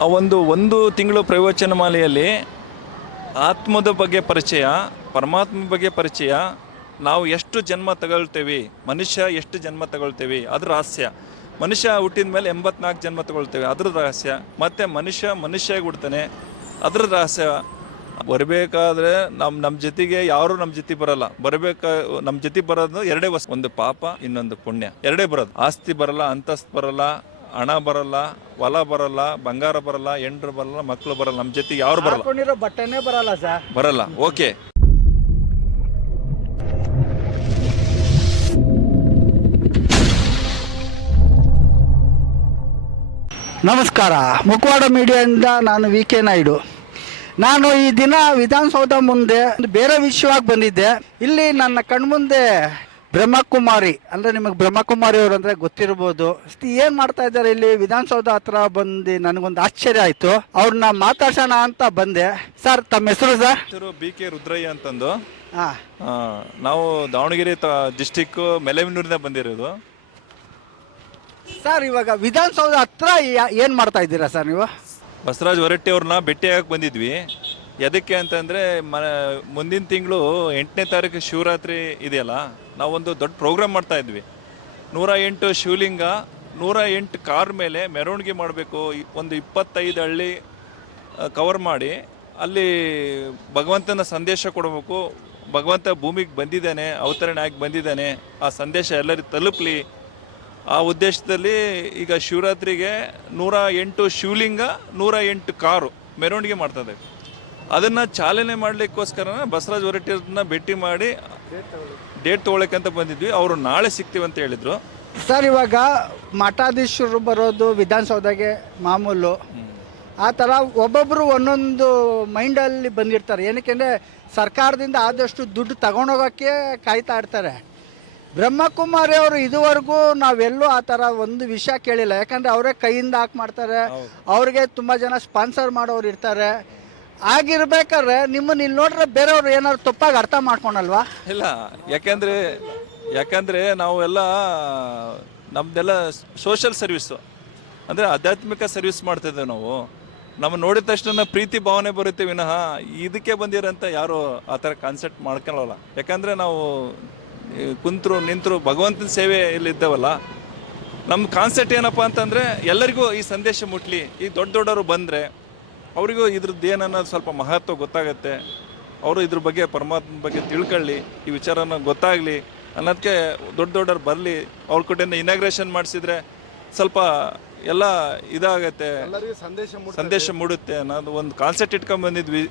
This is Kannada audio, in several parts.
ಆ ಒಂದು ಒಂದು ತಿಂಗಳು ಪ್ರವಚನ ಮಾಲೆಯಲ್ಲಿ ಆತ್ಮದ ಬಗ್ಗೆ ಪರಿಚಯ ಪರಮಾತ್ಮ ಬಗ್ಗೆ ಪರಿಚಯ, ನಾವು ಎಷ್ಟು ಜನ್ಮ ತಗೊಳ್ತೇವೆ, ಮನುಷ್ಯ ಎಷ್ಟು ಜನ್ಮ ತಗೊಳ್ತೇವೆ, ಅದ್ರ ರಹಸ್ಯ. ಮನುಷ್ಯ ಹುಟ್ಟಿದ ಮೇಲೆ ಎಂಬತ್ನಾಲ್ಕು ಜನ್ಮ ತಗೊಳ್ತೇವೆ, ಅದ್ರ ರಹಸ್ಯ. ಮತ್ತು ಮನುಷ್ಯ ಮನುಷ್ಯ ಹುಡ್ತಾನೆ, ಅದ್ರ ರಹಸ್ಯ. ಬರಬೇಕಾದ್ರೆ ನಮ್ಮ ನಮ್ಮ ಜೊತೆಗೆ ಯಾರು ನಮ್ಮ ಜೊತೆ ಬರಲ್ಲ. ಬರಬೇಕ ನಮ್ಮ ಜೊತೆ ಬರೋದು ಎರಡೇ ವಸ್ತು. ಒಂದು ಪಾಪ, ಇನ್ನೊಂದು ಪುಣ್ಯ. ಎರಡೇ ಬರೋದು. ಆಸ್ತಿ ಬರಲ್ಲ, ಅಂತಸ್ತು ಬರಲ್ಲ. ಹಣ ಬರಲ್ಲ ಹೊಲ ಬರಲ್ಲ ಬಂಗಾರ ಬರಲ್ಲ ಎಂಡ್ರು ಬರಲ್ಲ ಮಕ್ಕಳು ಬರಲ್ಲ ನಮ್ಮ ಜೊತೆಗೆ ಯಾರು ಬರಲ್ಲ. ಹಾಕೊಂಡಿರೋ ಬಟ್ಟೆನೇ ಬರಲ್ಲ ಸರ್. ಬರಲ್ಲ ಓಕೆ. ನಮಸ್ಕಾರ ಮುಖವಾಡ ಮೀಡಿಯಾದಿಂದ ನಾನು ವಿ ಕೆ ನಾಯ್ಡು. ನಾನು ಈ ದಿನ ವಿಧಾನಸೌಧ ಮುಂದೆ ಒಂದು ಬೇರೆ ವಿಷಯವಾಗಿ ಬಂದಿದ್ದೆ. ಇಲ್ಲಿ ನನ್ನ ಕಣ್ಮುಂದೆ ಬ್ರಹ್ಮಕುಮಾರಿ ಅಂದರೆ ನಿಮಗೆ ಬ್ರಹ್ಮಕುಮಾರಿ ಅವರು ಅಂದರೆ ಗೊತ್ತಿರ್ಬೋದು. ಏನು ಮಾಡ್ತಾ ಇದ್ದಾರೆ ಇಲ್ಲಿ ವಿಧಾನಸೌಧ ಹತ್ರ ಬಂದು ನನಗೊಂದು ಆಶ್ಚರ್ಯ ಆಯಿತು. ಅವ್ರನ್ನ ಮಾತಾಡ್ಸೋಣ ಅಂತ ಬಂದೆ. ಸರ್ ತಮ್ಮ ಹೆಸರು ಸರ್? ಹೆಸರು ಬಿ ಕೆ ರುದ್ರಯ್ಯ ಅಂತಂದು. ಹಾಂ. ಆ, ನಾವು ದಾವಣಗೆರೆ ಡಿಸ್ಟಿಕ್ ಮೆಲೆವನೂರಿಂದ ಬಂದಿರೋದು. ಸರ್ ಇವಾಗ ವಿಧಾನಸೌಧ ಹತ್ರ ಏನು ಮಾಡ್ತಾ ಇದ್ದೀರಾ ಸರ್ ನೀವು? ಬಸವರಾಜ್ ಹೊರಟ್ಟಿ ಅವ್ರನ್ನ ಭೇಟಿಯಾಗಕ್ಕೆ ಬಂದಿದ್ವಿ. ಎದಕ್ಕೆ ಅಂತಂದರೆ, ಮ, ಮುಂದಿನ ತಿಂಗಳು ಎಂಟನೇ ತಾರೀಕು ಶಿವರಾತ್ರಿ ಇದೆಯಲ್ಲ, ನಾವೊಂದು ದೊಡ್ಡ ಪ್ರೋಗ್ರಾಮ್ ಮಾಡ್ತಾ ಇದ್ವಿ. ನೂರ ಎಂಟು ಶಿವಲಿಂಗ, ನೂರ ಎಂಟು ಕಾರ್ ಮೇಲೆ ಮೆರವಣಿಗೆ ಮಾಡಬೇಕು. ಒಂದು ಇಪ್ಪತ್ತೈದು ಹಳ್ಳಿ ಕವರ್ ಮಾಡಿ, ಅಲ್ಲಿ ಭಗವಂತನ ಸಂದೇಶ ಕೊಡಬೇಕು. ಭಗವಂತ ಭೂಮಿಗೆ ಬಂದಿದ್ದಾನೆ, ಅವತರಣೆ ಆಗಿ ಬಂದಿದ್ದಾನೆ. ಆ ಸಂದೇಶ ಎಲ್ಲರಿಗೂ ತಲುಪಲಿ. ಆ ಉದ್ದೇಶದಲ್ಲಿ ಈಗ ಶಿವರಾತ್ರಿಗೆ ನೂರ ಎಂಟು ಶಿವಲಿಂಗ, ನೂರ ಎಂಟು ಕಾರು ಮೆರವಣಿಗೆ ಮಾಡ್ತಾ ಇದ್ದೇವೆ. ಅದನ್ನು ಚಾಲನೆ ಮಾಡಲಿಕ್ಕೋಸ್ಕರ ಬಸವರಾಜ್ ಹೊರಟ್ಟಿಯವ್ರನ್ನ ಭೇಟಿ ಮಾಡಿ ಡೇಟ್ ತೊಗೊಳಕ್ಕಂತ ಬಂದಿದ್ವಿ. ಅವರು ನಾಳೆ ಸಿಗ್ತೀವಿ ಅಂತ ಹೇಳಿದರು. ಸರ್ ಇವಾಗ ಮಠಾಧೀಶರು ಬರೋದು ವಿಧಾನಸೌಧಗೆ ಮಾಮೂಲು. ಆ ಥರ ಒಬ್ಬೊಬ್ಬರು ಒಂದೊಂದು ಮೈಂಡಲ್ಲಿ ಬಂದಿರ್ತಾರೆ. ಏನಕ್ಕೆಂದರೆ ಸರ್ಕಾರದಿಂದ ಆದಷ್ಟು ದುಡ್ಡು ತಗೊಂಡೋಗೋಕ್ಕೆ ಕಾಯ್ತಾ ಇರ್ತಾರೆ. ಬ್ರಹ್ಮಕುಮಾರಿ ಅವರು ಇದುವರೆಗೂ ನಾವೆಲ್ಲೂ ಆ ಥರ ಒಂದು ವಿಷಯ ಕೇಳಿಲ್ಲ. ಯಾಕಂದರೆ ಅವರೇ ಕೈಯಿಂದ ಹಾಕಿ ಮಾಡ್ತಾರೆ. ಅವ್ರಿಗೆ ತುಂಬ ಜನ ಸ್ಪಾನ್ಸರ್ ಮಾಡೋರು ಇರ್ತಾರೆ. ಆಗಿರ್ಬೇಕಾದ್ರೆ ನಿಮ್ಮನ್ನ ಇಲ್ಲಿ ನೋಡ್ರೆ ಬೇರೆಯವ್ರು ಏನಾದ್ರು ತಪ್ಪಾಗಿ ಅರ್ಥ ಮಾಡ್ಕೊಂಡಲ್ವಾ? ಇಲ್ಲ, ಯಾಕೆಂದ್ರೆ, ಯಾಕಂದರೆ ನಾವೆಲ್ಲ, ನಮ್ದೆಲ್ಲ ಸೋಷಲ್ ಸರ್ವಿಸ್ ಅಂದರೆ ಆಧ್ಯಾತ್ಮಿಕ ಸರ್ವಿಸ್ ಮಾಡ್ತಿದ್ದೇವೆ ನಾವು. ನಮ್ಮ ನೋಡಿದ ತಕ್ಷಣ ಪ್ರೀತಿ ಭಾವನೆ ಬರುತ್ತೆ ವಿನಃ ಇದಕ್ಕೆ ಬಂದಿರೋಂಥ ಯಾರು ಆ ಥರ ಕಾನ್ಸೆಪ್ಟ್ ಮಾಡ್ಕೊಳ್ಳಲ್ಲ. ಯಾಕಂದರೆ ನಾವು ಕುಂತರು, ನಿಂತರು ಭಗವಂತನ ಸೇವೆ ಇಲ್ಲಿ ಇದ್ದೇವಲ್ಲ. ನಮ್ಮ ಕಾನ್ಸೆಪ್ಟ್ ಏನಪ್ಪ ಅಂತಂದರೆ ಎಲ್ಲರಿಗೂ ಈ ಸಂದೇಶ ಮುಟ್ಲಿ. ಈ ದೊಡ್ಡ ದೊಡ್ಡವರು ಬಂದರೆ ಅವರಿಗೂ ಇದ್ರದ್ದು ಏನನ್ನೋದು ಸ್ವಲ್ಪ ಮಹತ್ವ ಗೊತ್ತಾಗತ್ತೆ. ಅವರು ಇದ್ರ ಬಗ್ಗೆ ಪರಮಾತ್ಮ ಬಗ್ಗೆ ತಿಳ್ಕೊಳ್ಳಿ ಈ ವಿಚಾರನ ಗೊತ್ತಾಗಲಿ ಅನ್ನೋದಕ್ಕೆ ದೊಡ್ಡ ದೊಡ್ಡವ್ರು ಬರಲಿ ಅವ್ರ ಕಡೆಯಿಂದ ಇನಾಗ್ರೇಷನ್ ಮಾಡಿಸಿದ್ರೆ ಸ್ವಲ್ಪ ಎಲ್ಲ ಇದಾಗತ್ತೆ. ಸಂದೇಶ ಮೂಡುತ್ತೆ ಅನ್ನೋದು ಒಂದು ಕಾನ್ಸೆಪ್ಟ್ ಇಟ್ಕೊಂಡ್ ಬಂದಿದ್ವಿ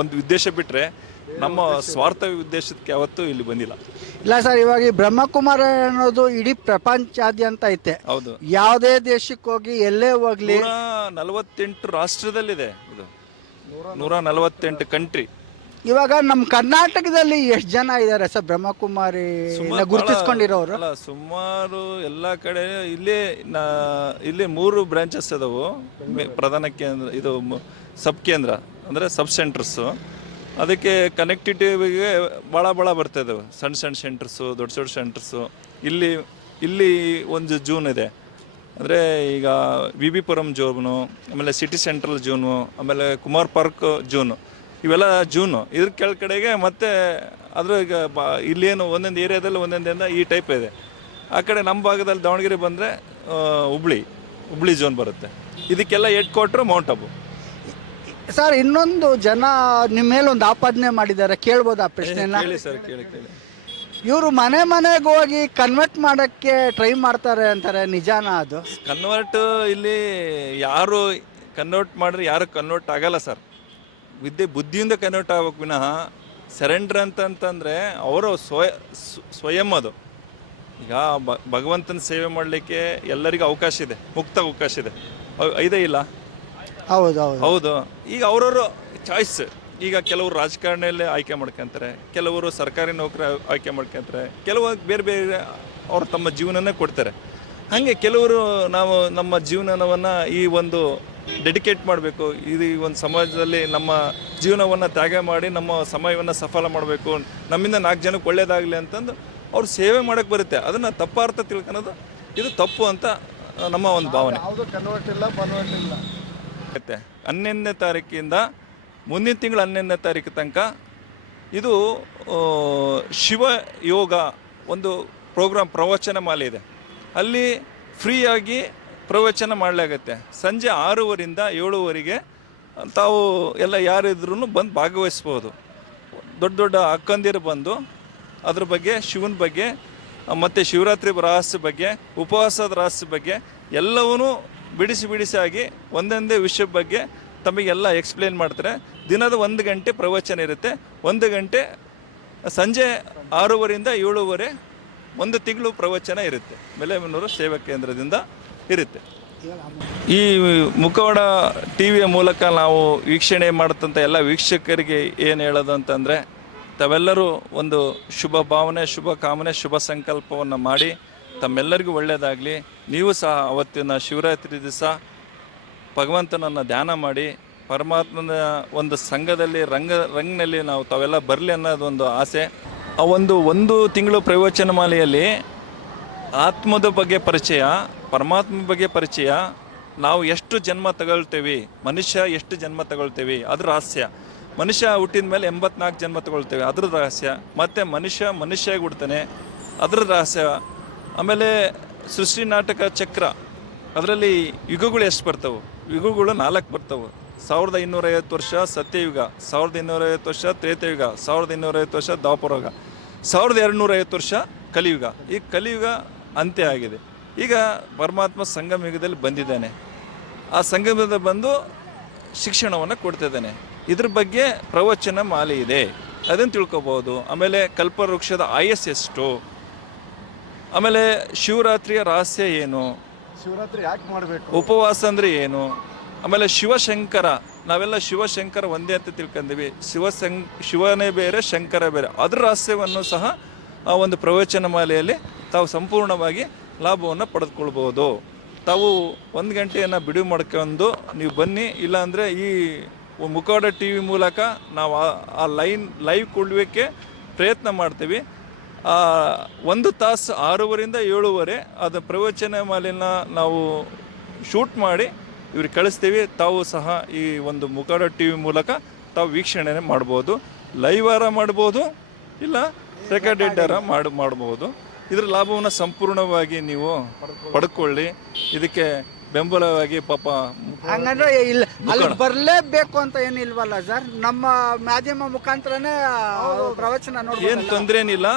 ಒಂದು ಉದ್ದೇಶ ಬಿಟ್ಟರೆ ನಮ್ಮ ಸ್ವಾರ್ಥ ಉದ್ದೇಶಕ್ಕೆ ಯಾವತ್ತೂ ಇಲ್ಲಿ ಬಂದಿಲ್ಲ. ಇಲ್ಲ ಸರ್ ಇವಾಗ ಈ ಬ್ರಹ್ಮಕುಮಾರ ಅನ್ನೋದು ಇಡೀ ಪ್ರಪಂಚಾದ್ಯಂತ ಐತೆ. ಹೌದು. ಯಾವುದೇ ದೇಶಕ್ಕೆ ಹೋಗಿ ಎಲ್ಲೇ ಹೋಗ್ಲಿ. ನೂರ ನಲವತ್ತೆಂಟು ರಾಷ್ಟ್ರದಲ್ಲಿದೆ ಇದು. ನೂರ ನಲವತ್ತೆಂಟು ಕಂಟ್ರಿ ಇವಾಗ ನಮ್ಮ ಕರ್ನಾಟಕದಲ್ಲಿ ಎಷ್ಟು ಜನ ಇದ್ದಾರೆ ಸರ್ ಬ್ರಹ್ಮಕುಮಾರಿ ಗುರುತಿಸ್ಕೊಂಡಿರೋರು? ಅಲ್ಲ ಸುಮಾರು ಎಲ್ಲ ಕಡೆ ಇಲ್ಲಿ ನಾ ಇಲ್ಲಿ ಮೂರು ಬ್ರಾಂಚಸ್ ಅದಾವು. ಪ್ರಧಾನ ಕೇಂದ್ರ ಇದು ಸಬ್ ಕೇಂದ್ರ ಅಂದರೆ ಸಬ್ ಸೆಂಟರ್ಸು ಅದಕ್ಕೆ ಕನೆಕ್ಟಿವಿಟಿಗೆ ಭಾಳ ಭಾಳ ಬರ್ತಾಯಿದ್ದವು ಸಣ್ಣ ಸಣ್ಣ ಸೆಂಟರ್ಸು ದೊಡ್ಡ ದೊಡ್ಡ ಸೆಂಟರ್ಸು ಇಲ್ಲಿ ಇಲ್ಲಿ ಒಂದು ಜೂನ್ ಇದೆ. ಅಂದರೆ ಈಗ ವಿ ಬಿ ಪುರಂ ಜೂನು, ಆಮೇಲೆ ಸಿಟಿ ಸೆಂಟ್ರಲ್ ಜೂನು, ಆಮೇಲೆ ಕುಮಾರ್ ಪಾರ್ಕ್ ಜೂನು. ಇವೆಲ್ಲ ಜೂನು. ಇದ್ರ ಕೆಳಗಡೆಗೆ ಮತ್ತೆ ಅದ್ರ ಈಗ ಬಾ, ಇಲ್ಲೇನು ಒಂದೊಂದು ಏರಿಯಾದಲ್ಲಿ ಒಂದೊಂದಿಂದ ಈ ಟೈಪ್ ಇದೆ. ಆ ಕಡೆ ನಮ್ಮ ಭಾಗದಲ್ಲಿ ದಾವಣಗೆರೆ ಬಂದರೆ ಹುಬ್ಳಿ. ಹುಬ್ಳಿ ಜೋನ್ ಬರುತ್ತೆ. ಇದಕ್ಕೆಲ್ಲ head quarter Mount Abu sir ಇನ್ನೊಂದು ಜನ ನಿಮ್ಮ ಮೇಲೆ ಒಂದು ಆಪಾದನೆ ಮಾಡಿದ್ದಾರೆ. ಕೇಳ್ಬೋದು ಆ ಪ್ರಶ್ನೆನ? ಕೇಳಿ ಸರ್ ಕೇಳಿ ಕೇಳಿ. ಇವರು ಮನೆ ಮನೆಗೆ ಹೋಗಿ ಕನ್ವರ್ಟ್ ಮಾಡೋಕ್ಕೆ ಟ್ರೈ ಮಾಡ್ತಾರೆ ಅಂತಾರೆ ನಿಜಾನ ಅದು? ಕನ್ವರ್ಟ್ ಇಲ್ಲಿ ಯಾರು ಕನ್ವರ್ಟ್ ಮಾಡಿದ್ರೆ ಯಾರು ಕನ್ವರ್ಟ್ ಆಗಲ್ಲ ಸರ್. ವಿದ್ಯೆ ಬುದ್ಧಿಯಿಂದ ಕನ್ವರ್ಟ್ ಆಗ್ಬೇಕು ವಿನಃ ಸರೆಂಡರ್ ಅಂತಂತಂದರೆ ಅವರು ಸ್ವಯ ಸ್ವ- ಸ್ವಯಂ ಅದು. ಈಗ ಭಗವಂತನ ಸೇವೆ ಮಾಡಲಿಕ್ಕೆ ಎಲ್ಲರಿಗೂ ಅವಕಾಶ ಇದೆ ಮುಕ್ತ ಅವಕಾಶ ಇದೆ. ಅವ್- ಇದೆ ಇಲ್ಲ? ಹೌದು ಹೌದು. ಹೌದು. ಈಗ ಅವರವರು ಚಾಯ್ಸ್ ಈಗ ಕೆಲವರು ರಾಜಕಾರಣಿಯಲ್ಲೇ ಆಯ್ಕೆ ಮಾಡ್ಕೊಂತಾರೆ ಕೆಲವರು ಸರ್ಕಾರಿ ನೌಕರಿ ಆಯ್ಕೆ ಮಾಡ್ಕೊಂತಾರೆ ಕೆಲವು ಬೇರೆ ಬೇರೆ ಅವ್ರು ತಮ್ಮ ಜೀವನನೇ ಕೊಡ್ತಾರೆ. ಹಾಗೆ ಕೆಲವರು ನಾವು ನಮ್ಮ ಜೀವನವನ್ನು ಈ ಒಂದು ಡೆಡಿಕೇಟ್ ಮಾಡಬೇಕು ಇದು ಈ ಒಂದು ಸಮಾಜದಲ್ಲಿ ನಮ್ಮ ಜೀವನವನ್ನು ತ್ಯಾಗ ಮಾಡಿ ನಮ್ಮ ಸಮಯವನ್ನು ಸಫಲ ಮಾಡಬೇಕು ನಮ್ಮಿಂದ ನಾಲ್ಕು ಜನಕ್ಕೆ ಒಳ್ಳೇದಾಗಲಿ ಅಂತಂದು ಅವ್ರು ಸೇವೆ ಮಾಡೋಕ್ಕೆ ಬರುತ್ತೆ. ಅದನ್ನು ತಪ್ಪಾರ್ಥ ತಿಳ್ಕೊಳೋದು ಇದು ತಪ್ಪು ಅಂತ ನಮ್ಮ ಒಂದು ಭಾವನೆ. ಇರುತ್ತೆ ಹನ್ನೊಂದನೇ ತಾರೀಕಿಂದ ಮುಂದಿನ ತಿಂಗಳು ಹನ್ನೊಂದನೇ ತಾರೀಕು ತನಕ ಇದು ಶಿವಯೋಗ ಶಿವ ಯೋಗ ಒಂದು ಪ್ರೋಗ್ರಾಮ್ ಪ್ರವಚನ ಮಾಲೆ ಇದೆ. ಅಲ್ಲಿ ಫ್ರೀಯಾಗಿ ಪ್ರವಚನ ಮಾಡಲಾಗತ್ತೆ. ಸಂಜೆ ಆರೂವರಿಂದ ಏಳುವರೆಗೆ ತಾವು ಎಲ್ಲ ಯಾರಿದ್ರೂ ಬಂದು ಭಾಗವಹಿಸ್ಬೋದು. ದೊಡ್ಡ ದೊಡ್ಡ ಅಕ್ಕಂದಿರು ಬಂದು ಅದ್ರ ಬಗ್ಗೆ, ಶಿವನ ಬಗ್ಗೆ, ಮತ್ತು ಶಿವರಾತ್ರಿ ರಹಸ್ಯ ಬಗ್ಗೆ, ಉಪವಾಸದ ರಹಸ್ಯ ಬಗ್ಗೆ ಎಲ್ಲವನ್ನೂ ಬಿಡಿಸಿ ಬಿಡಿಸಾಗಿ ಒಂದೊಂದೇ ವಿಷಯದ ಬಗ್ಗೆ ತಮಗೆಲ್ಲ ಎಕ್ಸ್ಪ್ಲೇನ್ ಮಾಡ್ತಾರೆ. ದಿನದ ಒಂದು ಗಂಟೆ ಪ್ರವಚನ ಇರುತ್ತೆ. ಒಂದು ಗಂಟೆ ಸಂಜೆ ಆರೂವರೆಯಿಂದ ಏಳುವರೆ ಒಂದು ತಿಂಗಳು ಪ್ರವಚನ ಇರುತ್ತೆ. ಮೆಲೆಮನೂರು ಸೇವಾ ಕೇಂದ್ರದಿಂದ ಇರುತ್ತೆ. ಈ ಮುಖವಾಡ ಟಿ ವಿಯ ಮೂಲಕ ನಾವು ವೀಕ್ಷಣೆ ಮಾಡ್ತಂಥ ಎಲ್ಲ ವೀಕ್ಷಕರಿಗೆ ಏನು ಹೇಳೋದು ಅಂತಂದರೆ, ತಾವೆಲ್ಲರೂ ಒಂದು ಶುಭ ಭಾವನೆ, ಶುಭ ಕಾಮನೆ, ಶುಭ ಸಂಕಲ್ಪವನ್ನು ಮಾಡಿ ತಮ್ಮೆಲ್ಲರಿಗೂ ಒಳ್ಳೆಯದಾಗಲಿ ನೀವು ಸಹ ಅವತ್ತಿನ ಶಿವರಾತ್ರಿ ದಿವಸ ಭಗವಂತನನ್ನು ಧ್ಯಾನ ಮಾಡಿ ಪರಮಾತ್ಮನ ಒಂದು ಸಂಘದಲ್ಲಿ ರಂಗ, ರಂಗ್ನಲ್ಲಿ ನಾವು ತಾವೆಲ್ಲ ಬರಲಿ ಅನ್ನೋದೊಂದು ಆಸೆ. ಆ ಒಂದು ಒಂದು ತಿಂಗಳು ಪ್ರವಚನ ಮಾಲೆಯಲ್ಲಿ ಆತ್ಮದ ಬಗ್ಗೆ ಪರಿಚಯ ಪರಮಾತ್ಮ ಬಗ್ಗೆ ಪರಿಚಯ, ನಾವು ಎಷ್ಟು ಜನ್ಮ ತಗೊಳ್ತೇವೆ, ಮನುಷ್ಯ ಎಷ್ಟು ಜನ್ಮ ತಗೊಳ್ತೇವೆ, ಅದ್ರ ರಹಸ್ಯ. ಮನುಷ್ಯ ಹುಟ್ಟಿದ ಮೇಲೆ ಎಂಬತ್ನಾಲ್ಕು ಜನ್ಮ ತಗೊಳ್ತೇವೆ, ಅದ್ರ ರಹಸ್ಯ. ಮತ್ತು ಮನುಷ್ಯ ಮನುಷ್ಯ ಹುಡ್ತಾನೆ, ಅದ್ರ ರಹಸ್ಯ. ಆಮೇಲೆ ಸೃಷ್ಟಿ ನಾಟಕ ಚಕ್ರ, ಅದರಲ್ಲಿ ಯುಗಗಳು ಎಷ್ಟು ಬರ್ತವೆ? ಯುಗಗಳು ನಾಲ್ಕು ಬರ್ತವೆ. ಸಾವಿರದ ಇನ್ನೂರೈವತ್ತು ವರ್ಷ ಸತ್ಯಯುಗ, ಸಾವಿರದ ಇನ್ನೂರೈವತ್ತು ವರ್ಷ ತ್ರೇತಯುಗ, ಸಾವಿರದ ಇನ್ನೂರೈವತ್ತು ವರ್ಷ ದ್ವಾಪರಯುಗ, ಸಾವಿರದ ಎರಡುನೂರೈವತ್ತು ವರ್ಷ ಕಲಿಯುಗ. ಈ ಕಲಿಯುಗ ಅಂತ್ಯ ಆಗಿದೆ. ಈಗ ಪರಮಾತ್ಮ ಸಂಗಮ ಯುಗದಲ್ಲಿ ಬಂದಿದ್ದಾನೆ. ಆ ಸಂಗಮದ ಬಂದು ಶಿಕ್ಷಣವನ್ನು ಕೊಡ್ತಿದ್ದಾನೆ. ಇದ್ರ ಬಗ್ಗೆ ಪ್ರವಚನ ಮಾಲೆ ಇದೆ. ಅದನ್ನು ತಿಳ್ಕೊಬೋದು. ಆಮೇಲೆ ಕಲ್ಪವೃಕ್ಷದ ಆಯಸ್ ಎಷ್ಟು? ಆಮೇಲೆ ಶಿವರಾತ್ರಿಯ ರಹಸ್ಯ ಏನು? ಶಿವರಾತ್ರಿ ಯಾಕೆ ಮಾಡಬೇಕು? ಉಪವಾಸ ಅಂದರೆ ಏನು? ಆಮೇಲೆ ಶಿವಶಂಕರ ನಾವೆಲ್ಲ ಶಿವಶಂಕರ ಒಂದೇ ಅಂತ ತಿಳ್ಕೊಂಡಿವಿ. ಶಿವಶಂ ಶಿವನೇ ಬೇರೆ ಶಂಕರ ಬೇರೆ. ಅದ್ರ ರಹಸ್ಯವನ್ನು ಸಹ ಆ ಒಂದು ಪ್ರವಚನ ಮಾಲೆಯಲ್ಲಿ ತಾವು ಸಂಪೂರ್ಣವಾಗಿ ಲಾಭವನ್ನು ಪಡೆದುಕೊಳ್ಬೋದು. ತಾವು ಒಂದು ಗಂಟೆಯನ್ನು ಬಿಡುವು ಮಾಡ್ಕೊಂಡು ನೀವು ಬನ್ನಿ ಇಲ್ಲಾಂದರೆ ಈ ಮುಖವಾಡ ಟಿ ವಿ ಮೂಲಕ ನಾವು ಆ- ಲೈನ್ ಲೈವ್ ಕೊಡಲಿಕ್ಕೆ ಪ್ರಯತ್ನ ಮಾಡ್ತೀವಿ. ಒಂದು ತಾಸು ಆರೂವರೆಯಿಂದ ಏಳುವರೆ ಅದು ಪ್ರವಚನ ಮಾಲಿನ ನಾವು ಶೂಟ್ ಮಾಡಿ ಇವ್ರಿಗೆ ಕಳಿಸ್ತೀವಿ. ತಾವು ಸಹ ಈ ಒಂದು ಮುಖಾಡ ಟಿ ವಿ ಮೂಲಕ ತಾವು ವೀಕ್ಷಣೆ ಮಾಡ್ಬೋದು. ಲೈವಾರ ಮಾಡ್ಬೋದು ಇಲ್ಲ ರೆಕಾರ್ಡೆಡರ ಮಾಡಿ ಮಾಡ್ಬೋದು. ಇದರ ಲಾಭವನ್ನು ಸಂಪೂರ್ಣವಾಗಿ ನೀವು ಪಡ್ಕೊಳ್ಳಿ. ಇದಕ್ಕೆ ಬೆಂಬಲವಾಗಿ ಪಾಪ ಹಂಗಂದ್ರೆ ಇಲ್ಲ ಅಲ್ಲಿ ಬರಲೇಬೇಕು ಅಂತ ಏನಿಲ್ವಲ್ಲ ಸರ್? ನಮ್ಮ ಮಾಧ್ಯಮ ಮುಖಾಂತರನೇ ಪ್ರವಚನ ಏನು ನೋಡ್ಬೋದು ತೊಂದರೆ ಏನಿಲ್ಲ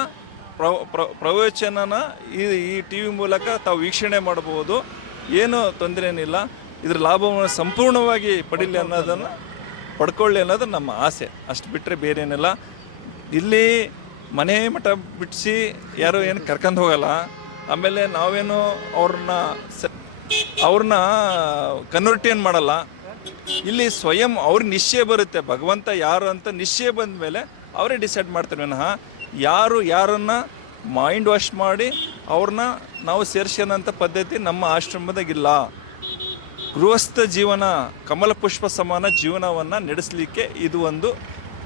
ಪ್ರ- ಪ್ರ- ಪ್ರವಚನನ ಈ ಈ ಟಿ ವಿ ಮೂಲಕ ತಾವು ವೀಕ್ಷಣೆ ಮಾಡಬಹುದು. ಏನು ತೊಂದರೆ ಏನಿಲ್ಲ ಇದ್ರ ಲಾಭವನ್ನು ಸಂಪೂರ್ಣವಾಗಿ ಪಡೀಲಿ ಅನ್ನೋದನ್ನು ಪಡ್ಕೊಳ್ಳಿ ಅನ್ನೋದು ನಮ್ಮ ಆಸೆ. ಅಷ್ಟು ಬಿಟ್ಟರೆ ಬೇರೆ ಏನಿಲ್ಲ ಇಲ್ಲಿ ಮನೆ ಮಠ ಬಿಡಿಸಿ ಯಾರು ಏನು ಕರ್ಕೊಂಡು ಹೋಗಲ್ಲ. ಆಮೇಲೆ ನಾವೇನು ಅವ್ರನ್ನ ಸ ಅವ್ರನ್ನ ಕನ್ವರ್ಟ್ ಏನು ಮಾಡಲ್ಲ. ಇಲ್ಲಿ ಸ್ವಯಂ ಅವ್ರ ನಿಶ್ಚಯ ಬರುತ್ತೆ. ಭಗವಂತ ಯಾರು ಅಂತ ನಿಶ್ಚಯ ಬಂದ ಮೇಲೆ ಅವರೇ ಡಿಸೈಡ್ ಮಾಡ್ತಾರೆ. ವಿನಃ ಯಾರು ಯಾರನ್ನ ಮೈಂಡ್ ವಾಶ್ ಮಾಡಿ ಅವ್ರನ್ನ ನಾವು ಸೇರ್ಸ್ಕೊಳ್ಳೋಂಥ ಪದ್ಧತಿ ನಮ್ಮ ಆಶ್ರಮದಾಗಿಲ್ಲ. ಗೃಹಸ್ಥ ಜೀವನ ಕಮಲ ಪುಷ್ಪ ಸಮಾನ ಜೀವನವನ್ನು ನಡೆಸಲಿಕ್ಕೆ ಇದು ಒಂದು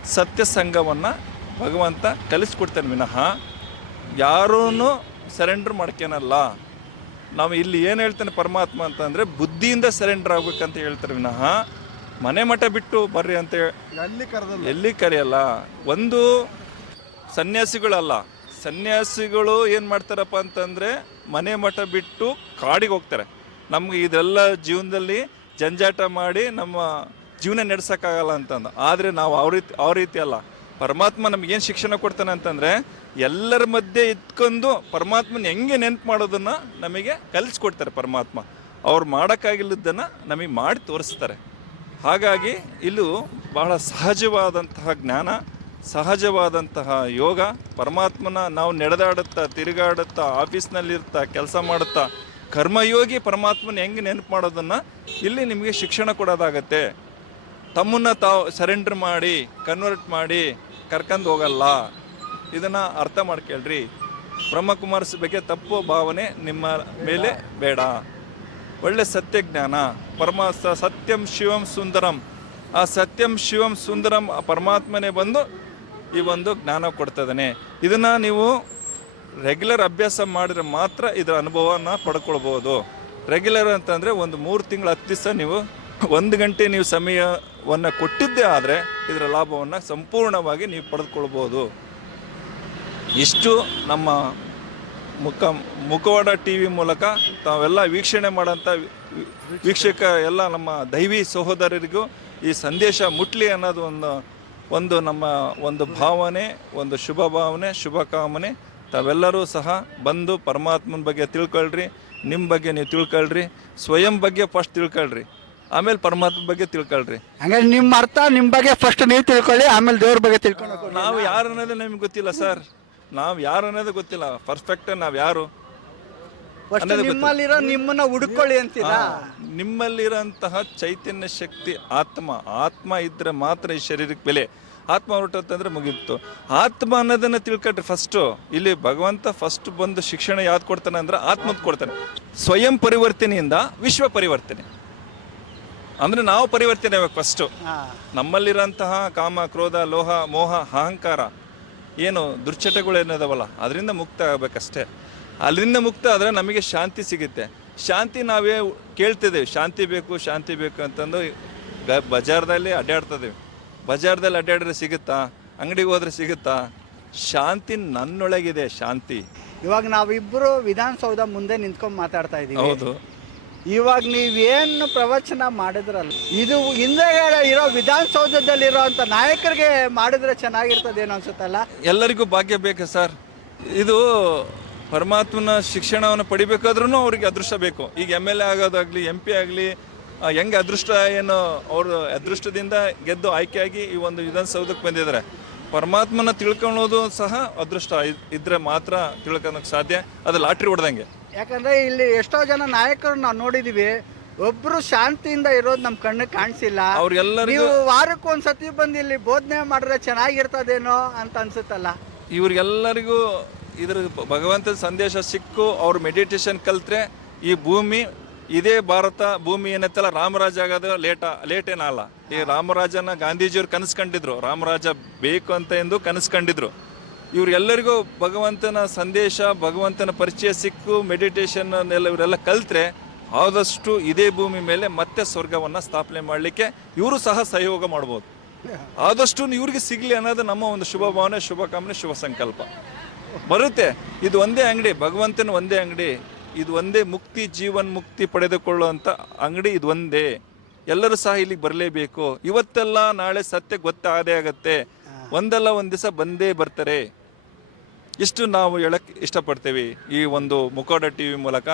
ಸತ್ಯ ಸಂಘವನ್ನು ಭಗವಂತ ಕಲಿಸ್ಕೊಡ್ತಾನೆ ವಿನಃ ಯಾರೂ ಸರೆಂಡರ್ ಮಾಡ್ಕೇನಲ್ಲ ನಾವು ಇಲ್ಲಿ ಏನು ಹೇಳ್ತಾನೆ ಪರಮಾತ್ಮ ಅಂತಂದರೆ ಬುದ್ಧಿಯಿಂದ ಸರೆಂಡರ್ ಆಗ್ಬೇಕಂತ ಹೇಳ್ತಾರೆ ವಿನಃ ಮನೆ ಮಠ ಬಿಟ್ಟು ಬರ್ರಿ ಅಂತ ಎಲ್ಲಿ ಕರೆಯಲ್ಲ? ಒಂದು ಸನ್ಯಾಸಿಗಳಲ್ಲ. ಸನ್ಯಾಸಿಗಳು ಏನು ಮಾಡ್ತಾರಪ್ಪ ಅಂತಂದರೆ ಮನೆ ಮಠ ಬಿಟ್ಟು ಕಾಡಿಗೆ ಹೋಗ್ತಾರೆ. ನಮ್ಗೆ ಇದೆಲ್ಲ ಜೀವನದಲ್ಲಿ ಜಂಜಾಟ ಮಾಡಿ ನಮ್ಮ ಜೀವನ ನಡೆಸೋಕ್ಕಾಗಲ್ಲ ಅಂತಂದು. ಆದರೆ ನಾವು ಅವ್ರ ರೀತಿ ಅವ್ರ ರೀತಿ ಅಲ್ಲ. ಪರಮಾತ್ಮ ನಮಗೇನು ಶಿಕ್ಷಣ ಕೊಡ್ತಾನೆ ಅಂತಂದರೆ ಎಲ್ಲರ ಮಧ್ಯೆ ಇಟ್ಕೊಂಡು ಪರಮಾತ್ಮನ ಹೆಂಗೆ ನೆನ್ಪು ಮಾಡೋದನ್ನು ನಮಗೆ ಕಲಿಸ್ಕೊಡ್ತಾರೆ ಪರಮಾತ್ಮ. ಅವ್ರು ಮಾಡೋಕ್ಕಾಗಿಲ್ಲದನ್ನು ನಮಗೆ ಮಾಡಿ ತೋರಿಸ್ತಾರೆ. ಹಾಗಾಗಿ ಇಲ್ಲೂ ಬಹಳ ಸಹಜವಾದಂತಹ ಜ್ಞಾನ. ಸಹಜವಾದಂತಹ ಯೋಗ ಪರಮಾತ್ಮನ ನಾವು ನಡೆದಾಡುತ್ತಾ, ತಿರುಗಾಡುತ್ತಾ, ಆಫೀಸ್ನಲ್ಲಿರ್ತಾ, ಕೆಲಸ ಮಾಡುತ್ತಾ, ಕರ್ಮಯೋಗಿ ಪರಮಾತ್ಮನ ಹೆಂಗೆ ನೆನಪು ಮಾಡೋದನ್ನು ಇಲ್ಲಿ ನಿಮಗೆ ಶಿಕ್ಷಣ ಕೊಡೋದಾಗತ್ತೆ. ತಮ್ಮನ್ನು ತಾವು ಸರೆಂಡರ್ ಮಾಡಿ ಕನ್ವರ್ಟ್ ಮಾಡಿ ಕರ್ಕೊಂಡು ಹೋಗಲ್ಲ. ಇದನ್ನು ಅರ್ಥ ಮಾಡ್ಕೇಳ್ರಿ. ಬ್ರಹ್ಮಕುಮಾರ್ ಬಗ್ಗೆ ತಪ್ಪು ಭಾವನೆ ನಿಮ್ಮ ಮೇಲೆ ಬೇಡ. ಒಳ್ಳೆ ಸತ್ಯ ಜ್ಞಾನ ಪರಮ ಸತ್ಯಂ ಶಿವಂ ಸುಂದರಂ. ಆ ಸತ್ಯಂ ಶಿವಂ ಸುಂದರಂ ಪರಮಾತ್ಮನೇ ಬಂದು ಈ ಒಂದು ಜ್ಞಾನ ಕೊಡ್ತದಾನೆ. ಇದನ್ನು ನೀವು ರೆಗ್ಯುಲರ್ ಅಭ್ಯಾಸ ಮಾಡಿದ್ರೆ ಮಾತ್ರ ಇದರ ಅನುಭವನ ಪಡ್ಕೊಳ್ಬೋದು. ರೆಗ್ಯುಲರ್ ಅಂತಂದರೆ ಒಂದು ಮೂರು ತಿಂಗಳು ಹತ್ತು ದಿವಸ ನೀವು ಒಂದು ಗಂಟೆ ನೀವು ಸಮಯವನ್ನು ಕೊಟ್ಟಿದ್ದೇ ಆದರೆ ಇದರ ಲಾಭವನ್ನು ಸಂಪೂರ್ಣವಾಗಿ ನೀವು ಪಡೆದುಕೊಳ್ಬೋದು. ಇಷ್ಟು ನಮ್ಮ ಮುಖ, ಮುಖವಾಡ ಟಿ ವಿ ಮೂಲಕ ತಾವೆಲ್ಲ ವೀಕ್ಷಣೆ ಮಾಡೋಂಥ ವೀಕ್ಷಕ ಎಲ್ಲ ನಮ್ಮ ದೈವಿ ಸಹೋದರರಿಗೂ ಈ ಸಂದೇಶ ಮುಟ್ಲಿ ಅನ್ನೋದು ಒಂದು ಒಂದು ನಮ್ಮ ಒಂದು ಭಾವನೆ ಒಂದು ಶುಭ ಭಾವನೆ ಶುಭ ಕಾಮನೆ. ತಾವೆಲ್ಲರೂ ಸಹ ಬಂದು ಪರಮಾತ್ಮನ ಬಗ್ಗೆ ತಿಳ್ಕೊಳ್ರಿ ನಿಮ್ಮ ಬಗ್ಗೆ ನೀವು ತಿಳ್ಕೊಳ್ರಿ ಸ್ವಯಂ ಬಗ್ಗೆ ಫಸ್ಟ್ ತಿಳ್ಕೊಳ್ರಿ ಆಮೇಲೆ ಪರಮಾತ್ಮ ಬಗ್ಗೆ ತಿಳ್ಕೊಳ್ರಿ. ಹಂಗಾದ್ರೆ ನಿಮ್ಮ ಅರ್ಥ ನಿಮ್ಮ ಬಗ್ಗೆ ಫಸ್ಟ್ ನೀವು ತಿಳ್ಕೊಳ್ಳಿ ಆಮೇಲೆ ದೇವ್ರ ಬಗ್ಗೆ ತಿಳ್ಕೊಂಡು ನಾವು ಯಾರು ಅನ್ನೋದು ನಿಮ್ಗೆ ಗೊತ್ತಿಲ್ಲ ಸರ್. ನಾವು ಯಾರು ಅನ್ನೋದು ಗೊತ್ತಿಲ್ಲ. ಪರ್ಫೆಕ್ಟ್ ನಾವು ಯಾರು? ಅನ್ನೋದು ಗೊತ್ತಿಲ್ಲ. ನಿಮ್ಮಲ್ಲಿರೋ ನಿಮ್ಮನ್ನ ಹುಡುಕೊಳ್ಳಿ ಅಂತೀರಾ? ನಿಮ್ಮಲ್ಲಿರೋಂತಹ ಚೈತನ್ಯ ಶಕ್ತಿ ಆತ್ಮ. ಆತ್ಮ ಇದ್ರೆ ಮಾತ್ರ ಈ ಶರೀರಕ್ಕೆ ಬೆಲೆ. ಆತ್ಮ ಹೊರಟಂತಂದ್ರೆ ಮುಗೀತು. ಆತ್ಮ ಅನ್ನೋದನ್ನ ತಿಳ್ಕೊಟ್ರೆ ಫಸ್ಟು ಇಲ್ಲಿ ಭಗವಂತ ಫಸ್ಟ್ ಬಂದು ಶಿಕ್ಷಣ ಯಾವ್ದು ಕೊಡ್ತಾನೆ ಅಂದ್ರೆ ಆತ್ಮದ ಕೊಡ್ತಾನೆ. ಸ್ವಯಂ ಪರಿವರ್ತನೆಯಿಂದ ವಿಶ್ವ ಪರಿವರ್ತನೆ. ಅಂದ್ರೆ ನಾವು ಪರಿವರ್ತನೆ ಆಗಬೇಕು ಫಸ್ಟು. ನಮ್ಮಲ್ಲಿರೋಂತಹ ಕಾಮ ಕ್ರೋಧ ಲೋಹ ಮೋಹ ಅಹಂಕಾರ ಏನು ದುರ್ಚಟಗಳು ಏನಿದಾವಲ್ಲ ಅದರಿಂದ ಮುಕ್ತ ಆಗಬೇಕಷ್ಟೇ. ಅಲ್ಲಿಂದ ಮುಕ್ತ ಆದರೆ ನಮಗೆ ಶಾಂತಿ ಸಿಗುತ್ತೆ. ಶಾಂತಿ ನಾವೇ ಕೇಳ್ತಿದ್ದೇವೆ. ಶಾಂತಿ ಬೇಕು ಶಾಂತಿ ಬೇಕು ಅಂತಂದು ಬಜಾರ್ದಲ್ಲಿ ಅಡ್ಡಾಡ್ತಿದ್ದೇವೆ ಬಜಾರ್ದಲ್ಲಿ ಅಡ್ಡಾಡಿದ್ರೆ ಸಿಗುತ್ತಾ? ಅಂಗಡಿಗೆ ಹೋದ್ರೆ ಸಿಗುತ್ತಾ? ಶಾಂತಿ ನನ್ನೊಳಗಿದೆ ಶಾಂತಿ. ಇವಾಗ ನಾವಿಬ್ರು ವಿಧಾನಸೌಧ ಮುಂದೆ ನಿಂತ್ಕೊಂಡು ಮಾತಾಡ್ತಾ ಇದೀವಿ. ಹೌದು. ಇವಾಗ ನೀವೇನು ಪ್ರವಚನ ಮಾಡಿದ್ರಲ್ಲ ಇದು ಹಿಂದೆ ಇರೋ ವಿಧಾನಸೌಧದಲ್ಲಿರೋ ಅಂತ ನಾಯಕರಿಗೆ ಮಾಡಿದ್ರೆ ಚೆನ್ನಾಗಿರ್ತದೇನೋ ಅನ್ಸುತ್ತಲ್ಲ? ಎಲ್ಲರಿಗೂ ಭಾಗ್ಯ ಬೇಕು ಸರ್. ಇದು ಪರಮಾತ್ಮನ ಶಿಕ್ಷಣವನ್ನು ಪಡಿಬೇಕಾದ್ರೂ ಅವ್ರಿಗೆ ಅದೃಷ್ಟ ಬೇಕು. ಈಗ ಎಂ ಎಲ್ ಎ ಆಗೋದಾಗ್ಲಿ ಎಂ ಪಿ ಆಗಲಿ ಹೆಂಗೆ ಅದೃಷ್ಟ ಏನು ಅವರು ಅದೃಷ್ಟದಿಂದ ಗೆದ್ದು ಆಯ್ಕೆಯಾಗಿ ಈ ಒಂದು ವಿಧಾನಸೌಧಕ್ಕೆ ಬಂದಿದ್ದಾರೆ. ಪರಮಾತ್ಮನ ತಿಳ್ಕೊಳ್ಳೋದು ಸಹ ಅದೃಷ್ಟ ಇದ್- ಇದ್ರೆ ಮಾತ್ರ ತಿಳ್ಕೊಳಕ್ ಸಾಧ್ಯ. ಅದು ಲಾಟ್ರಿ ಹೊಡೆದಂಗೆ. ಯಾಕಂದ್ರೆ ಇಲ್ಲಿ ಎಷ್ಟೋ ಜನ ನಾಯಕರು ನಾವು ನೋಡಿದೀವಿ ಒಬ್ರು ಶಾಂತಿಯಿಂದ ಇರೋದು ನಮ್ ಕಣ್ಣಿಗೆ ಕಾಣಿಸಿಲ್ಲ. ಅವ್ರಿಗೆಲ್ಲರಿಗೂ ವಾರಕ್ಕೆ ಒಂದ್ಸತಿ ಬಂದು ಇಲ್ಲಿ ಬೋಧನೆ ಮಾಡಿದ್ರೆ ಚೆನ್ನಾಗಿರ್ತದೇನೋ ಅಂತ ಅನ್ಸುತ್ತಲ್ಲ. ಇವ್ರಿಗೆಲ್ಲರಿಗೂ ಇದ್ರ ಭಗವಂತನ ಸಂದೇಶ ಸಿಕ್ಕು ಅವ್ರ ಮೆಡಿಟೇಷನ್ ಕಲ್ತ್ರೆ ಈ ಭೂಮಿ ಇದೇ ಭಾರತ ಭೂಮಿ ಏನತ್ತಲ್ಲ ರಾಮರಾಜ ಆಗೋದು ಲೇಟ ಲೇಟ್ ಏನಲ್ಲ ಈ ರಾಮರಾಜನ ಗಾಂಧೀಜಿಯವ್ರು ಕನಸು ಕಂಡಿದ್ರು ರಾಮರಾಜ ಬೇಕು ಅಂತ ಎಂದು ಕನಸು ಕಂಡಿದ್ರು ಇವ್ರೆಲ್ಲರಿಗೂ ಭಗವಂತನ ಸಂದೇಶ, ಭಗವಂತನ ಪರಿಚಯ ಸಿಕ್ಕು ಮೆಡಿಟೇಷನ್ ಎಲ್ಲ ಇವರೆಲ್ಲ ಕಲ್ತ್ರೆ ಆದಷ್ಟು ಇದೇ ಭೂಮಿ ಮೇಲೆ ಮತ್ತೆ ಸ್ವರ್ಗವನ್ನು ಸ್ಥಾಪನೆ ಮಾಡಲಿಕ್ಕೆ ಇವರು ಸಹ ಸಹಯೋಗ ಮಾಡ್ಬೋದು. ಆದಷ್ಟು ಇವ್ರಿಗೆ ಸಿಗಲಿ ಅನ್ನೋದು ನಮ್ಮ ಒಂದು ಶುಭ ಭಾವನೆ, ಶುಭ ಶುಭ ಸಂಕಲ್ಪ. ಬರುತ್ತೆ. ಇದು ಒಂದೇ ಅಂಗಡಿ, ಭಗವಂತನ ಒಂದೇ ಅಂಗಡಿ. ಇದು ಒಂದೇ ಮುಕ್ತಿ ಜೀವನ್ ಮುಕ್ತಿ ಪಡೆದುಕೊಳ್ಳುವಂಥ ಅಂಗಡಿ ಇದು ಒಂದೇ. ಎಲ್ಲರೂ ಸಹ ಇಲ್ಲಿಗೆ ಬರಲೇಬೇಕು. ಇವತ್ತೆಲ್ಲ ನಾಳೆ ಸತ್ಯ ಗೊತ್ತಾಗದೇ ಆಗತ್ತೆ. ಒಂದಲ್ಲ ಒಂದು ದಿವಸ ಬಂದೇ ಬರ್ತಾರೆ. ಇಷ್ಟು ನಾವು ಹೇಳಕ್ ಇಷ್ಟಪಡ್ತೇವೆ. ಈ ಒಂದು ಮುಖೋಡ ಟಿ ವಿ ಮೂಲಕ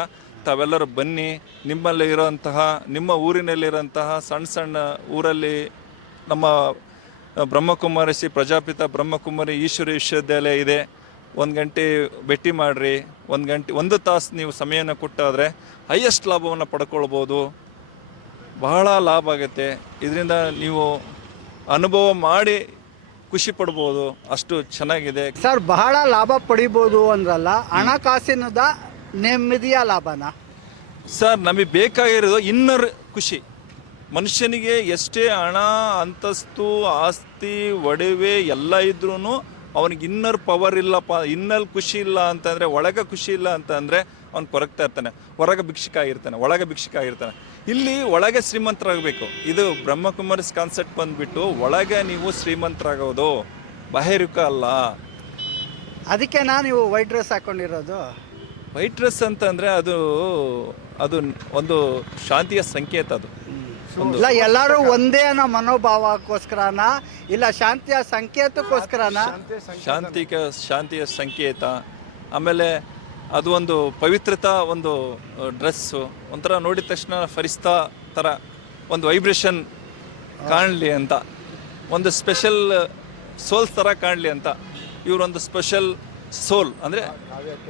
ತಾವೆಲ್ಲರೂ ಬನ್ನಿ. ನಿಮ್ಮಲ್ಲಿ ಇರೋಂತಹ ನಿಮ್ಮ ಊರಿನಲ್ಲಿರೋಂತಹ ಸಣ್ಣ ಸಣ್ಣ ಊರಲ್ಲಿ ನಮ್ಮ ಬ್ರಹ್ಮಕುಮಾರಿ ಶ್ರೀ ಪ್ರಜಾಪಿತ ಬ್ರಹ್ಮಕುಮಾರಿ ಈಶ್ವರ ವಿಶ್ವವಿದ್ಯಾಲಯ ಇದೆ. ಒಂದು ಗಂಟೆ ಭೇಟಿ ಮಾಡಿರಿ ಒಂದು ಗಂಟೆ ಒಂದು ತಾಸು ನೀವು ಸಮಯನ ಕೊಟ್ಟಾದರೆ ಹೈಯೆಸ್ಟ್ ಲಾಭವನ್ನು ಪಡ್ಕೊಳ್ಬೋದು. ಬಹಳ ಲಾಭ ಆಗುತ್ತೆ. ಇದರಿಂದ ನೀವು ಅನುಭವ ಮಾಡಿ ಖುಷಿ ಪಡ್ಬೋದು. ಅಷ್ಟು ಚೆನ್ನಾಗಿದೆ. ಸರ್ ಬಹಳ ಲಾಭ ಪಡಿಬೋದು ಅಂದ್ರಲ್ಲ ಹಣಕಾಸಿನದ ನೆಮ್ಮದಿಯ ಲಾಭನ? ಸರ್ ನಮಗೆ ಬೇಕಾಗಿರೋದು ಇನ್ನರ್ ಖುಷಿ. ಮನುಷ್ಯನಿಗೆ ಎಷ್ಟೇ ಹಣ ಅಂತಸ್ತು ಆಸ್ತಿ ಒಡವೆ ಎಲ್ಲ ಇದ್ರೂ ಅವನಿಗೆ ಇನ್ನರ್ ಪವರ್ ಇಲ್ಲಪ್ಪ ಇನ್ನಲ್ ಖುಷಿ ಇಲ್ಲ ಅಂತಂದರೆ ಒಳಗೆ ಖುಷಿ ಇಲ್ಲ ಅಂತಂದರೆ ಅವ್ನು ಕೊರಗ್ತಾ ಇರ್ತಾನೆ ಹೊರಗೆ ಭಿಕ್ಷಕ ಆಗಿರ್ತಾನೆ ಒಳಗೆ ಭಿಕ್ಷಕ ಆಗಿರ್ತಾನೆ. ಇಲ್ಲಿ ಒಳಗೆ ಶ್ರೀಮಂತರಾಗಬೇಕು. ಇದು ಬ್ರಹ್ಮಕುಮಾರಿಸ್ ಕಾನ್ಸೆಪ್ಟ್ ಬಂದ್ಬಿಟ್ಟು ಒಳಗೆ ನೀವು ಶ್ರೀಮಂತರಾಗೋದು ಬಾಹಿರಿಕ ಅಲ್ಲ. ಅದಕ್ಕೆ ನಾನು ನೀವು ವೈಟ್ ಡ್ರೆಸ್ ಹಾಕೊಂಡಿರೋದು. ವೈಟ್ ಡ್ರೆಸ್ ಅಂತಂದರೆ ಅದು ಅದು ಒಂದು ಶಾಂತಿಯ ಸಂಕೇತ ಅದು. ಇಲ್ಲ ಎಲ್ಲರೂ ಒಂದೇ ಅನ್ನೋ ಮನೋಭಾವಕ್ಕೋಸ್ಕರನ ಇಲ್ಲ ಶಾಂತಿಯ ಸಂಕೇತಕ್ಕೋಸ್ಕರನ? ಶಾಂತಿಕ ಶಾಂತಿಯ ಸಂಕೇತ. ಆಮೇಲೆ ಅದು ಒಂದು ಪವಿತ್ರತಾ ಒಂದು ಡ್ರೆಸ್ಸು ಒಂಥರ ನೋಡಿದ ತಕ್ಷಣ ಫರಿಸ್ತಾ ಥರ ಒಂದು ವೈಬ್ರೇಷನ್ ಕಾಣಲಿ ಅಂತ. ಒಂದು ಸ್ಪೆಷಲ್ ಸೋಲ್ ಥರ ಕಾಣಲಿ ಅಂತ. ಇವರೊಂದು ಸ್ಪೆಷಲ್ ಸೋಲ್ ಅಂದರೆ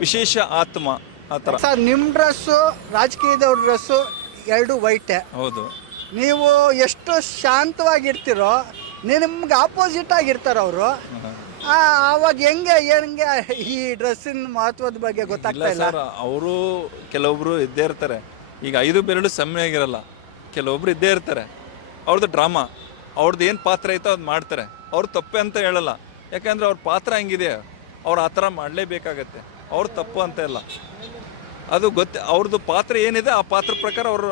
ವಿಶೇಷ ಆತ್ಮ ಆ ಥರ. ಸರ್ ನಿಮ್ಮ ಡ್ರೆಸ್ಸು ರಾಜಕೀಯದವ್ರ ಡ್ರೆಸ್ಸು ಎರಡು ವೈಟೆ ಹೌದು. ನೀವು ಎಷ್ಟು ಶಾಂತವಾಗಿರ್ತಿರೋ ನಿಮ್ಗೆ ಆಪೋಸಿಟ್ ಆಗಿರ್ತಾರೆ ಅವರು. ಅವಾಗ ಹೆಂಗೆ ಹೆಂಗೆ ಈ ಡ್ರೆಸ್ಸಿನ ಮಹತ್ವದ ಬಗ್ಗೆ ಗೊತ್ತಾಗ್ತಾ ಇಲ್ಲ ಸರ್ ಅವರು ಕೆಲವೊಬ್ರು ಇದ್ದೇ ಇರ್ತಾರೆ. ಈಗ ಐದು ಬೆರಳು ಸಮ್ಮೆ ಆಗಿರಲ್ಲ ಕೆಲವೊಬ್ರು ಇದ್ದೇ ಇರ್ತಾರೆ. ಅವ್ರದ್ದು ಡ್ರಾಮಾ ಅವ್ರದ್ದು ಏನು ಪಾತ್ರ ಐತೋ ಅದು ಮಾಡ್ತಾರೆ. ಅವ್ರು ತಪ್ಪೆ ಅಂತ ಹೇಳಲ್ಲ. ಯಾಕಂದ್ರೆ ಅವ್ರ ಪಾತ್ರ ಹಂಗಿದೆ ಅವ್ರು ಆ ಥರ ಮಾಡಲೇಬೇಕಾಗತ್ತೆ. ಅವ್ರು ತಪ್ಪು ಅಂತ ಇಲ್ಲ. ಅದು ಗೊತ್ತ ಅವ್ರದ್ದು ಪಾತ್ರ ಏನಿದೆ ಆ ಪಾತ್ರ ಪ್ರಕಾರ ಅವರು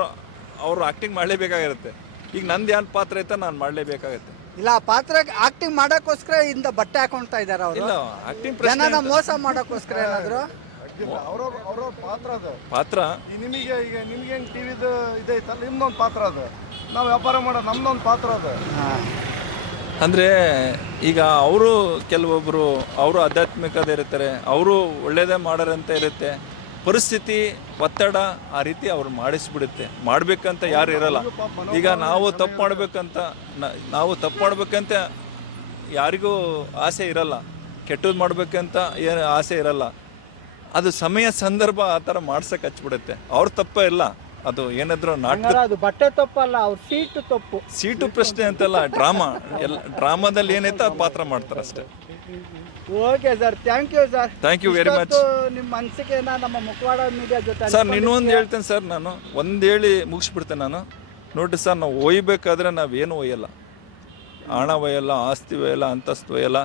ಅವರು ಆ್ಯಕ್ಟಿಂಗ್ ಮಾಡಲೇಬೇಕಾಗಿರುತ್ತೆ. ಈಗ ನಂದು ಏನು ಪಾತ್ರ ಐತೆ ನಾನು ಮಾಡಲೇಬೇಕಾಗತ್ತೆ. ಇಲ್ಲ ಆ ಪಾತ್ರ ಆಕ್ಟಿಂಗ್ ಮಾಡೋಕ್ಕೋಸ್ಕರ ಇಂದ ಬಟ್ಟೆ ಹಾಕೊಳ್ತಾ ಇದ್ದಾರೆ ಅವರು. ಇಲ್ಲ ಆಕ್ಟಿಂಗ್ ಜನನ ಮೋಸ ಮಾಡೋಕ್ಕೋಸ್ಕರ ಏನಾದ್ರು? ಅವ್ರವ್ರ ಅವ್ರವ್ರ ಪಾತ್ರ ಅದು. ಪಾತ್ರ? ಈ ನಿಮಗೆ ಈಗ ನಿಮ್ಗೇನು ಟಿವಿದು ಇದೈತಲ್ಲ ನಿಮ್ದೊಂದು ಪಾತ್ರ ಅದು. ನಾವು ವ್ಯಾಪಾರ ಮಾಡೋದು ನಮ್ದೊಂದು ಪಾತ್ರ ಅದು. ಅಂದರೆ ಈಗ ಅವರು ಕೆಲವೊಬ್ಬರು ಅವರು ಆಧ್ಯಾತ್ಮಿಕದ ಇರ್ತಾರೆ ಅವರು ಒಳ್ಳೆಯದೇ ಮಾಡಾರಂತ ಇರುತ್ತೆ. ಪರಿಸ್ಥಿತಿ ಒತ್ತಡ ಆ ರೀತಿ ಅವ್ರು ಮಾಡಿಸ್ಬಿಡುತ್ತೆ. ಮಾಡಬೇಕಂತ ಯಾರು ಇರಲ್ಲ. ಈಗ ನಾವು ತಪ್ಪು ಮಾಡಬೇಕಂತ ನಾವು ತಪ್ಪು ಮಾಡಬೇಕಂತ ಯಾರಿಗೂ ಆಸೆ ಇರಲ್ಲ. ಕೆಟ್ಟದ್ದು ಮಾಡಬೇಕಂತ ಏನು ಆಸೆ ಇರಲ್ಲ. ಅದು ಸಮಯ ಸಂದರ್ಭ ಆ ಥರ ಮಾಡ್ಸಕ್ಕೆ ಹಚ್ಬಿಡುತ್ತೆ. ಅವ್ರ ತಪ್ಪ ಇಲ್ಲ. ಅದು ಏನಾದರೂ ನಾಟಕ ಅದು ಬಟ್ಟೆ ತಪ್ಪಲ್ಲ ಅವ್ರ ಸೀಟು ತಪ್ಪು. ಸೀಟು ಪ್ರಶ್ನೆ ಅಂತಲ್ಲ ಡ್ರಾಮಾ. ಎಲ್ಲ ಡ್ರಾಮಾದಲ್ಲಿ ಏನೈತೆ ಆ ಪಾತ್ರ ಮಾಡ್ತಾರೆ ಅಷ್ಟೇ okay sir thank you sir. Thank you very much ನಿಮ್ಮ ಅನಿಸಿಕೆನ ನಮ್ಮ ಮುಖವಾಡ ಮೀಡಿಯಾ ಜೊತೆ ಸರ್ ಇನ್ನೊಂದು ಹೇಳ್ತೇನೆ ಸರ್ ನಾನು. ಒಂದು ಹೇಳಿ ಮುಗಿಸ್ಬಿಡ್ತೇನೆ ನಾನು. ನೋಡಿ ಸರ್ ನಾವು ಒಯ್ಬೇಕಾದ್ರೆ ನಾವೇನು ಒಯ್ಯಲ್ಲ. ಹಣ ಒಯ್ಯಲ್ಲ ಆಸ್ತಿ ಒಯ್ಯಲ್ಲ ಅಂತಸ್ತು ಒಯ್ಯಲ್ಲ.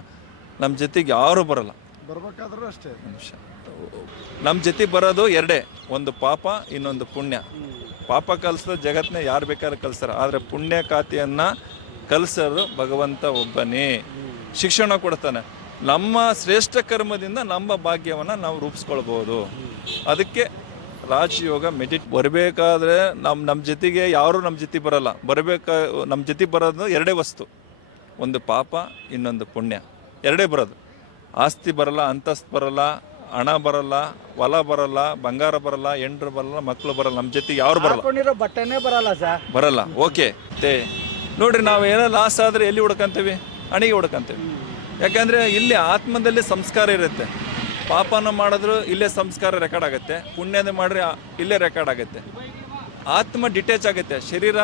ನಮ್ಮ ಜೊತೆಗೆ ಯಾರೂ ಬರಲ್ಲ. ಬರಬೇಕಾದ್ರೂ ಅಷ್ಟೇ. ನಿಮಿಷ. ನಮ್ಮ ಜೊತೆ ಬರೋದು ಎರಡೇ. ಒಂದು ಪಾಪ ಇನ್ನೊಂದು ಪುಣ್ಯ. ಪಾಪ ಕಲಿಸಿದ ಜಗತ್ತನ್ನ ಯಾರು ಬೇಕಾದ್ರೆ ಕಲಿಸ್ತಾರೆ. ಆದರೆ ಪುಣ್ಯ ಖಾತೆಯನ್ನು ಕಲಿಸೋದು ಭಗವಂತ ಒಬ್ಬನೇ. ಶಿಕ್ಷಣ ಕೊಡ್ತಾನೆ. ನಮ್ಮ ಶ್ರೇಷ್ಠ ಕರ್ಮದಿಂದ ನಮ್ಮ ಭಾಗ್ಯವನ್ನು ನಾವು ರೂಪಿಸ್ಕೊಳ್ಬೋದು. ಅದಕ್ಕೆ ರಾಜಯೋಗ ಮೆಡಿಟ್ ಬರಬೇಕಾದ್ರೆ ನಮ್ಮ ನಮ್ಮ ಜೊತೆಗೆ ಯಾರು ನಮ್ಮ ಜೊತೆ ಬರಲ್ಲ. ಬರಬೇಕಾ ನಮ್ಮ ಜೊತೆ ಬರೋದು ಎರಡೇ ವಸ್ತು. ಒಂದು ಪಾಪ ಇನ್ನೊಂದು ಪುಣ್ಯ. ಎರಡೇ ಬರೋದು. ಆಸ್ತಿ ಬರಲ್ಲ ಅಂತಸ್ತು ಬರಲ್ಲ ಹಣ ಬರಲ್ಲ ಹೊಲ ಬರಲ್ಲ ಬಂಗಾರ ಬರಲ್ಲ ಎಂಡ್ರು ಬರಲ್ಲ ಮಕ್ಕಳು ಬರಲ್ಲ ನಮ್ಮ ಜೊತೆಗೆ ಯಾರು ಬರಲ್ಲ. ಬಟ್ಟೆನೇ ಬರಲ್ಲ ಸರ್. ಬರಲ್ಲ. ಓಕೆ. ತೇ ನೋಡ್ರಿ ನಾವು ಏನೋ ಲಾಸ್ ಆದರೆ ಎಲ್ಲಿ ಹುಡ್ಕಂತೀವಿ? ಹಣಿಗೆ ಹುಡ್ಕಂತೀವಿ. ಯಾಕಂದರೆ ಇಲ್ಲಿ ಆತ್ಮದಲ್ಲಿ ಸಂಸ್ಕಾರ ಇರುತ್ತೆ. ಪಾಪನ ಮಾಡಿದ್ರು ಇಲ್ಲೇ ಸಂಸ್ಕಾರ ರೆಕಾರ್ಡ್ ಆಗುತ್ತೆ. ಪುಣ್ಯದ ಮಾಡಿದ್ರೆ ಇಲ್ಲೇ ರೆಕಾರ್ಡ್ ಆಗುತ್ತೆ. ಆತ್ಮ ಡಿಟ್ಯಾಚ್ ಆಗುತ್ತೆ. ಶರೀರ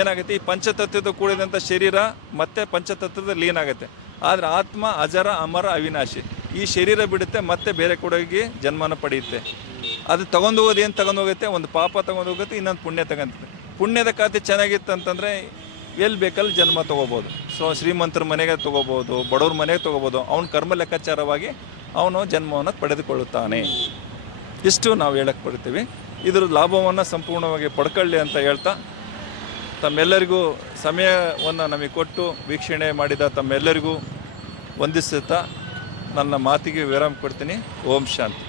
ಏನಾಗುತ್ತೆ? ಈ ಪಂಚತತ್ವದ ಕೂಡಿದಂಥ ಶರೀರ ಮತ್ತೆ ಪಂಚತತ್ವದ ಲೀನ್ ಆಗುತ್ತೆ. ಆದರೆ ಆತ್ಮ ಅಜರ, ಅಮರ, ಅವಿನಾಶಿ. ಈ ಶರೀರ ಬಿಡುತ್ತೆ, ಮತ್ತೆ ಬೇರೆ ಕೊಡೋಗಿ ಜನ್ಮನ ಪಡೆಯುತ್ತೆ. ಅದು ತಗೊಂಡು ಹೋಗೋದು, ಏನು ತಗೊಂಡು ಹೋಗುತ್ತೆ? ಒಂದು ಪಾಪ ತಗೊಂಡು ಹೋಗುತ್ತೆ, ಇನ್ನೊಂದು ಪುಣ್ಯ ತಗೊಂತದೆ ಪುಣ್ಯದ ಖಾತೆ ಚೆನ್ನಾಗಿತ್ತು ಅಂತಂದರೆ ಎಲ್ಲಿ ಬೇಕಲ್ಲಿ ಜನ್ಮ ತೊಗೋಬೋದು. ಸೊ ಶ್ರೀಮಂತರ ಮನೆಗೆ ತೊಗೋಬೋದು, ಬಡವ್ರ ಮನೆಗೆ ತೊಗೋಬೋದು, ಅವನ ಕರ್ಮ ಲೆಕ್ಕಾಚಾರವಾಗಿ ಅವನು ಜನ್ಮವನ್ನು ಪಡೆದುಕೊಳ್ಳುತ್ತಾನೆ. ಇಷ್ಟು ನಾವು ಹೇಳಕ್ಕೆ ಪಡ್ತೀವಿ ಇದರ ಲಾಭವನ್ನು ಸಂಪೂರ್ಣವಾಗಿ ಪಡ್ಕೊಳ್ಳಿ ಅಂತ ಹೇಳ್ತಾ, ತಮ್ಮೆಲ್ಲರಿಗೂ ಸಮಯವನ್ನು ನಮಗೆ ಕೊಟ್ಟು ವೀಕ್ಷಣೆ ಮಾಡಿದ ತಮ್ಮೆಲ್ಲರಿಗೂ ವಂದಿಸುತ್ತಾ ನನ್ನ ಮಾತಿಗೆ ವಿರಾಮ ಕೊಡ್ತೀನಿ. ಓಂ ಶಾಂತಿ.